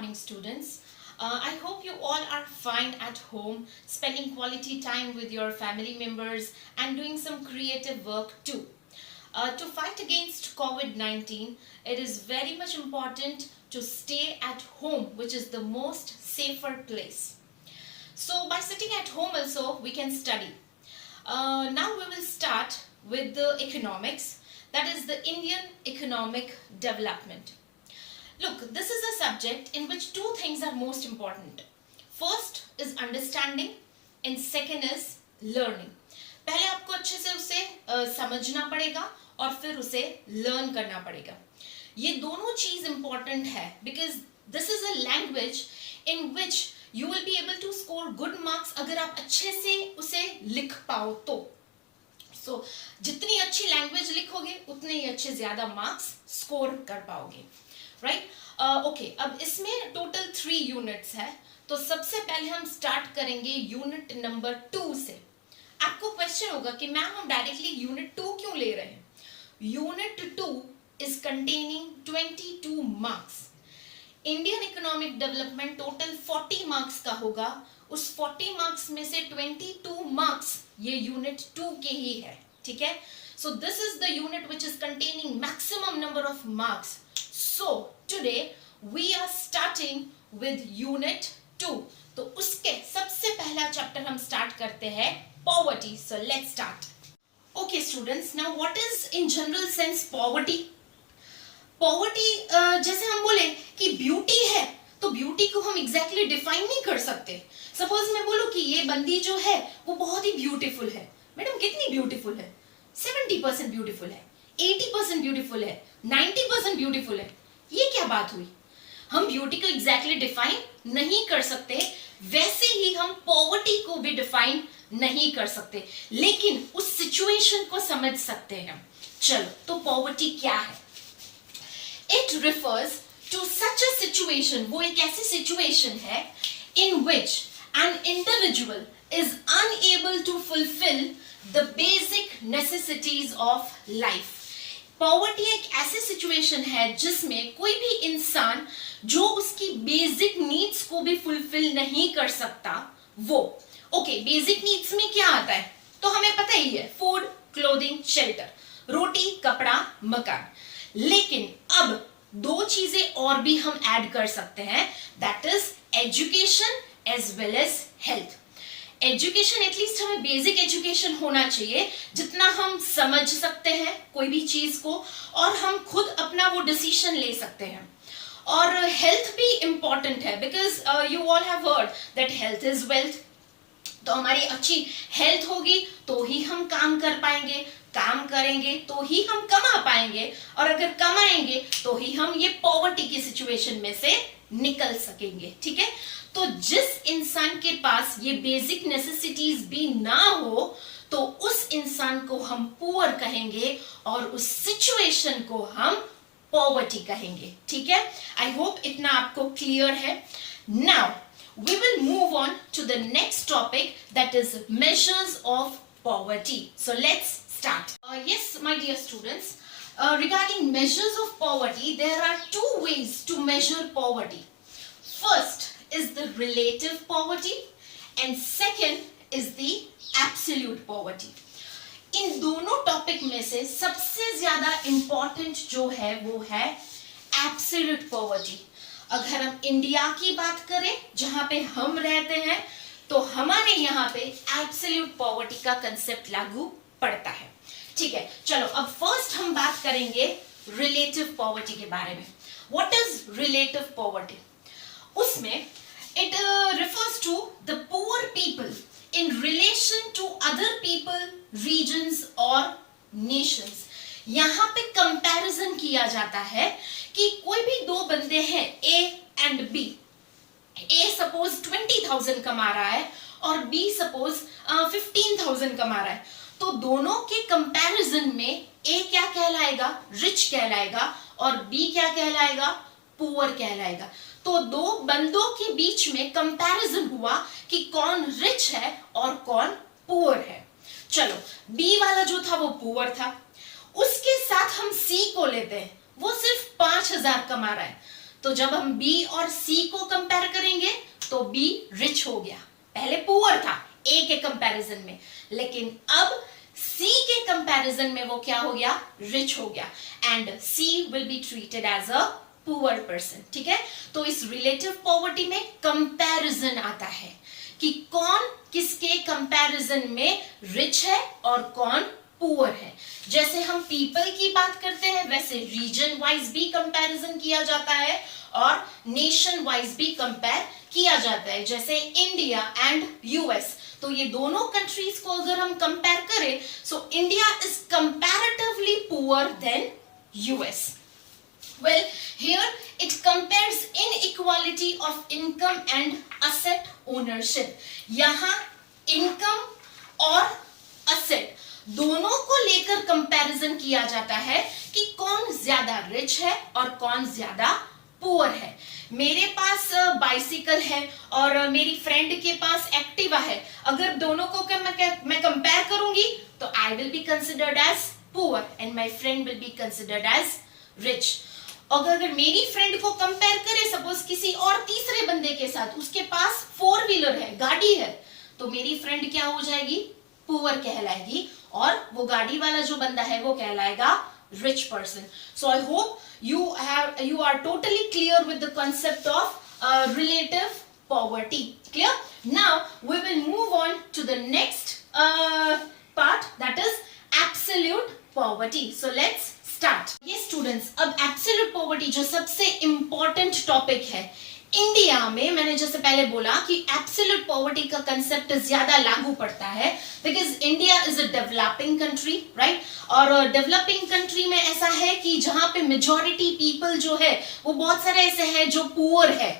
morning, students. I hope you all are fine at home, spending quality time with your family members and doing some creative work too. To fight against COVID-19, it is very much important to stay at home, which is the most safer place. So by sitting at home also, we can study. Now we will start with the economics, that is the Indian economic development. Look, this is a subject in which two things are most important. First is understanding and second is learning. पहले आपको अच्छे से उसे समझना पड़ेगा और फिर उसे लर्न करना पड़ेगा. ये दोनों चीज important है because this is a language in which you will be able to score good marks अगर आप अच्छे से उसे लिख पाओ तो. So, जितनी अच्छी लैंग्वेज लिखोगे उतने ही अच्छे ज्यादा मार्क्स स्कोर कर पाओगे. राइट ओके, अब इसमें टोटल 3 यूनिट्स है. तो सबसे पहले हम स्टार्ट करेंगे यूनिट नंबर 2 से. आपको क्वेश्चन होगा कि मैम हम डायरेक्टली यूनिट 2 क्यों ले रहे हैं. Unit 2 is containing 22 marks. Indian economic development total 40 marks का होगा. उस 40 मार्क्स में से 22 मार्क्स ये यूनिट 2 के ही है. ठीक है. So this is the unit which is containing maximum number of marks. So today we are starting with unit 2. तो उसके सबसे पहला चैप्टर हम स्टार्ट करते हैं poverty. So let's start. Okay students, now what is in general sense poverty? Poverty जैसे हम बोले कि ब्यूटी है तो ब्यूटी को हम एग्जैक्टली डिफाइन नहीं कर सकते. सपोज मैं बोलूं कि ये बंदी जो है वो बहुत ही ब्यूटीफुल है. मैडम कितनी ब्यूटीफुल है? 70% ब्यूटीफुल है, 80% ब्यूटीफुल है, 90% ब्यूटीफुल है. ये क्या बात हुई? हम ब्यूटी को एग्जैक्टली डिफाइन नहीं कर सकते. वैसे ही हम पॉवर्टी को भी डिफाइन नहीं कर सकते, लेकिन उस सिचुएशन को समझ सकते हैं. चलो, तो पॉवर्टी क्या है? It refers to such a situation, वो एक ऐसी सिचुएशन है in which an individual is unable to fulfill the basic necessities of life. Poverty एक ऐसी सिचुएशन है जिसमें कोई भी इंसान जो उसकी बेसिक नीड्स को भी फुलफिल नहीं कर सकता वो. ओके, बेसिक नीड्स में क्या आता है तो हमें पता ही है, फूड, क्लोथिंग, शेल्टर, रोटी, कपड़ा, मकान. लेकिन अब 2 चीजें और भी हम ऐड कर सकते हैं, that is education as well as health. Education, at least हमें बेसिक एजुकेशन होना चाहिए जितना हम समझ सकते हैं कोई भी चीज को और हम खुद अपना वो डिसीजन ले सकते हैं. और हेल्थ भी इंपॉर्टेंट है because you all have heard that health is wealth. तो हमारी अच्छी हेल्थ होगी तो ही हम काम कर पाएंगे, काम करेंगे तो ही हम कमा पाएंगे, और अगर कमाएंगे तो ही हम ये पॉवर्टी की सिचुएशन में से निकल सकेंगे. ठीक है. तो जिस इंसान के पास ये बेसिक नेसेसिटीज भी ना हो तो उस इंसान को हम पुअर कहेंगे और उस सिचुएशन को हम पॉवर्टी कहेंगे. ठीक है. आई होप इतना आपको क्लियर है. Now we will move on to the next topic, that is measures of poverty. So let's start. Yes, my dear students, regarding measures of poverty, there are 2 ways to measure poverty. First is the relative poverty and second is the absolute poverty. इन दोनों topic में से सबसे ज्यादा important जो है वो है absolute poverty. अगर हम इंडिया की बात करें जहां पे हम रहते हैं तो हमारे यहाँ पे एब्सोल्यूट पॉवर्टी का कंसेप्ट लागू पड़ता है. ठीक है. चलो, अब फर्स्ट हम बात करेंगे रिलेटिव पॉवर्टी के बारे में. What is relative poverty? उसमें it refers to the poor people in relation to other people, regions और नेशंस. यहाँ पे कंपैरिजन किया जाता है कि कोई भी 2 बंदे हैं, a and b. A suppose 20,000 कमा रहा है और बी सपोज 15,000 कमा रहा है. तो दोनों के कंपैरिजन में ए क्या कहलाएगा? रिच कहलाएगा, और बी क्या कहलाएगा? पुअर कहलाएगा. तो 2 बंदों के बीच में कंपैरिजन हुआ कि कौन रिच है और कौन पुअर है. चलो, बी वाला जो था वो पुअर था. उसके साथ हम सी को लेते हैं, वो सिर्फ 5,000 कमा रहा है. तो जब हम बी और सी को कंपेयर करेंगे तो बी रिच हो गया, पहले पुअर था ए के कंपैरिजन में, लेकिन अब सी के कंपैरिजन में वो क्या हो गया, रिच हो गया, and C will be treated as a poor person. ठीक है, तो इस रिलेटिव पॉवर्टी में कंपैरिजन आता है कि कौन किसके कंपैरिजन में रिच है और कौन पुअर है। जैसे हम पीपल की बात करते हैं वैसे रीजन वाइज भी कंपैरिजन किया जाता है और नेशन वाइज भी कंपेयर किया जाता है, जैसे इंडिया एंड यूएस। तो ये दोनों कंट्रीज को अगर हम कंपेयर करें, so India is comparatively poor than US. Well, here it compares inequality of income and asset ownership. यहाँ income और asset दोनों को लेकर कंपैरिजन किया जाता है कि कौन ज्यादा रिच है और कौन ज्यादा पुअर है। मेरे पास बाइसिकल है और मेरी फ्रेंड के पास एक्टिवा है, अगर दोनों को मैं कंपेयर करूंगी तो I will be considered as poor and my friend will be considered as rich. अगर मेरी फ्रेंड को कंपेयर करें सपोज किसी और तीसरे बंदे के साथ, उसके पास 4 व्हीलर है, गाड़ी है, तो मेरी फ्रेंड क्या हो जाएगी, पुअर कहलाएगी, और वो गाड़ी वाला जो बंदा है वो कहलाएगा rich person. So I hope you are totally clear with the concept of relative poverty. Clear? Now we will move on to the next part, that is absolute poverty. So let's start. Yes students, अब absolute poverty जो सबसे important topic है India में, मैंने जैसे पहले बोला कि एब्सोल्यूट पॉवर्टी का कंसेप्ट ज्यादा लागू पड़ता है because India is a developing country, right. और डेवलपिंग कंट्री में ऐसा है कि जहां पे मेजॉरिटी पीपल जो है वो बहुत सारे ऐसे हैं जो पुअर है,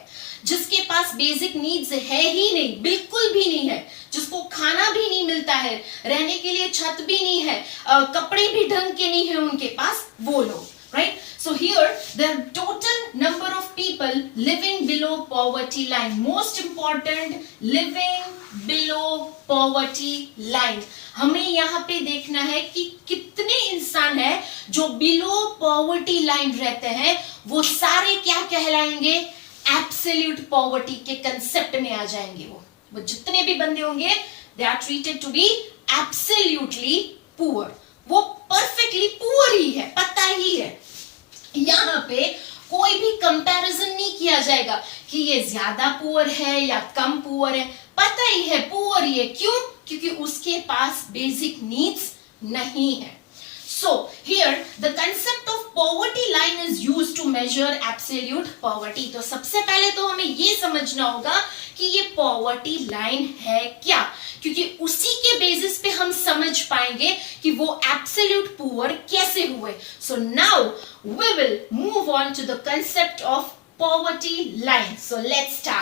जिसके पास बेसिक नीड्स है ही नहीं, बिल्कुल भी नहीं है, जिसको खाना भी नहीं मिलता है, रहने के लिए छत भी नहीं है, कपड़े भी ढंग के नहीं है उनके पास, वो लोग, right? So here the total number of people living below poverty line, most important, living below poverty line. हमें यहाँ पे देखना है कि कितने इंसान है जो below poverty line रहते हैं, वो सारे क्या कहलाएंगे, absolute poverty के कंसेप्ट में आ जाएंगे। वो जितने भी बंदे होंगे they are treated to be absolutely poor, वो perfectly poor ही है, पता ही है। यहाँ पे कोई भी कंपैरिजन नहीं किया जाएगा कि ये ज्यादा पुअर है या कम पुअर है, पता ही है पुअर ही है, क्यों, क्योंकि उसके पास बेसिक नीड्स नहीं है। So here the concept of poverty line is used to measure absolute poverty. तो सबसे पहले तो हमें ये समझना होगा कि ये poverty line है क्या, क्योंकि उसी के बेसिस पे हम समझ पाएंगे कि वो absolute poor कैसे हुए। So now we will move on to the concept of poverty line. So let's start.